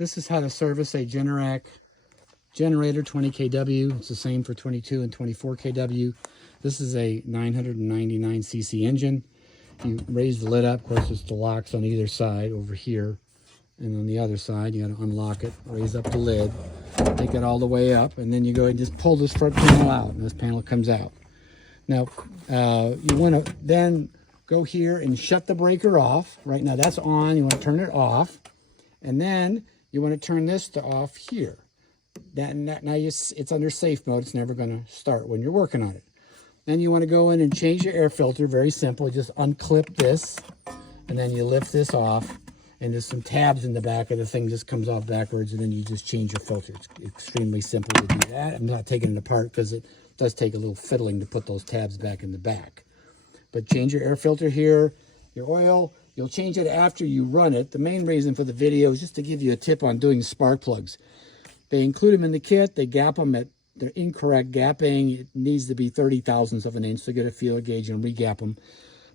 This is how to service a Generac generator, 20 kW. It's the same for 22 and 24 kW. This is a 999 cc engine. You raise the lid up. Of course, it's the locks on either side over here. And on the other side, you got to unlock it, raise up the lid, take it all the way up, and then you go ahead and just pull this front panel out, and this panel comes out. Now, you want to then go here and shut the breaker off. Right now, that's on. You want to turn it off. And then you want to turn this to off here. Now it's under safe mode. It's never going to start when you're working on it. Then you want to go in and change your air filter. Very simple. Just unclip this, and then you lift this off. And there's some tabs in the back of the thing. Just comes off backwards, and then you just change your filter. It's extremely simple to do that. I'm not taking it apart because it does take a little fiddling to put those tabs back in the back. But change your air filter here, your oil. You'll change it after you run it. The main reason for the video is just to give you a tip on doing spark plugs. They include them in the kit. They gap them at their incorrect gapping. It needs to be 30 thousandths of an inch to get a feeler gauge and re-gap them.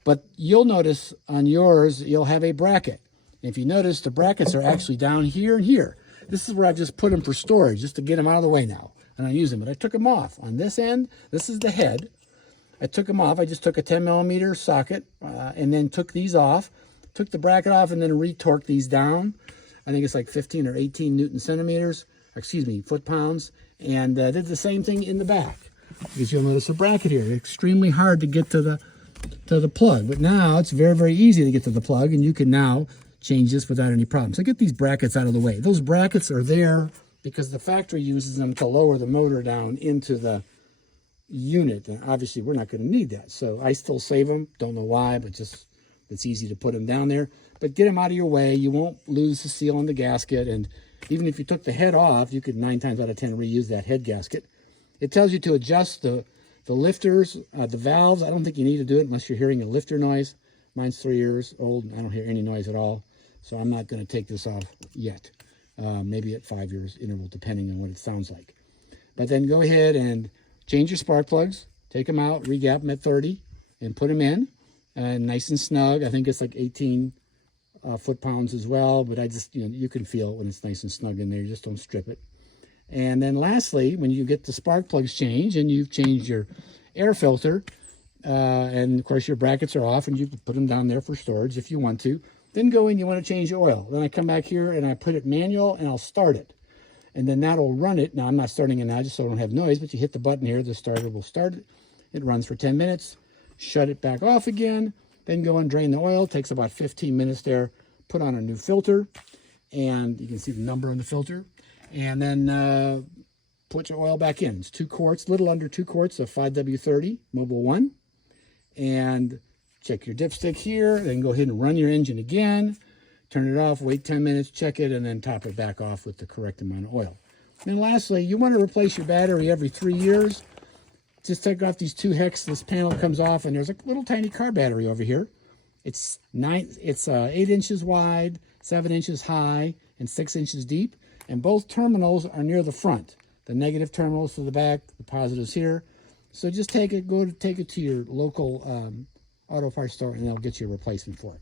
But you'll notice on yours, you'll have a bracket. If you notice, the brackets are actually down here and here. This is where I just put them for storage, just to get them out of the way now. And I use them, but I took them off. On this end, this is the head. I took them off. I just took a 10 millimeter socket and then took these off, took the bracket off, and then retorqued these down. I think it's like 15 or 18 Newton centimeters, excuse me, foot-pounds, and did the same thing in the back. Because you'll notice a bracket here. It's extremely hard to get to the plug, but now it's very, very easy to get to the plug, and you can now change this without any problems. So get these brackets out of the way. Those brackets are there because the factory uses them to lower the motor down into the unit. And obviously, we're not going to need that. So I still save them. Don't know why, but just it's easy to put them down there. But get them out of your way. You won't lose the seal on the gasket. And even if you took the head off, you could 9 times out of 10 reuse that head gasket. It tells you to adjust the lifters, the valves. I don't think you need to do it unless you're hearing a lifter noise. Mine's 3 years old. I don't hear any noise at all. So I'm not going to take this off yet. Maybe at 5 years interval, depending on what it sounds like. But then go ahead and change your spark plugs. Take them out, re-gap them at 30, and put them in. Nice and snug. I think it's like 18 foot-pounds as well. But I just, you can feel it when it's nice and snug in there. You just don't strip it. And then lastly, when you get the spark plugs changed and you've changed your air filter, and of course your brackets are off, and you can put them down there for storage if you want to. Then go in, you want to change the oil. Then I come back here and I put it manual and I'll start it. And then that'll run it. Now I'm not starting it now just so I don't have noise, but you hit the button here, the starter will start it. It runs for 10 minutes, shut it back off again, then go and drain the oil. It takes about 15 minutes there. Put on a new filter, and you can see the number on the filter. And then put your oil back in. It's 2 quarts, a little under 2 quarts of 5W30 Mobile 1. And check your dipstick here, then go ahead and run your engine again, turn it off, wait 10 minutes, check it, and then top it back off with the correct amount of oil. And lastly, you want to replace your battery every 3 years. Just take off these 2 hex, this panel comes off, and there's a little tiny car battery over here. It's 8 inches wide, 7 inches high, and 6 inches deep, and both terminals are near the front. The negative terminals to the back, the positives here. So just take it to your local auto parts store, and they'll get you a replacement for it.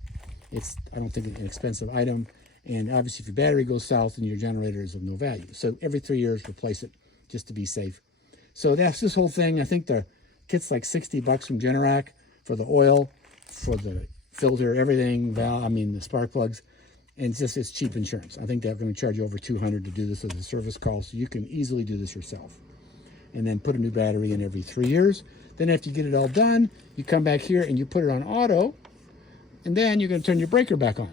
It's, I don't think, an expensive item, and obviously if your battery goes south, then your generator is of no value. So every 3 years, replace it just to be safe. So that's this whole thing. I think the kit's like $60 from Generac for the oil, for the filter, everything, the spark plugs, and it's cheap insurance. I think they're going to charge you over $200 to do this as a service call, so you can easily do this yourself. And then put a new battery in every 3 years. Then after you get it all done, you come back here and you put it on auto, and then you're going to turn your breaker back on.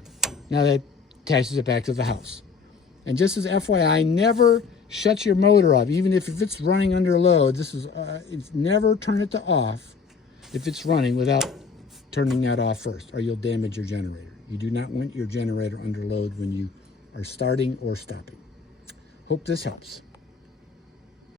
Now that attaches it back to the house. And just as FYI, never shut your motor off, even if it's running under load. It's never turn it to off if it's running without turning that off first, or you'll damage your generator. You do not want your generator under load when you are starting or stopping. Hope this helps.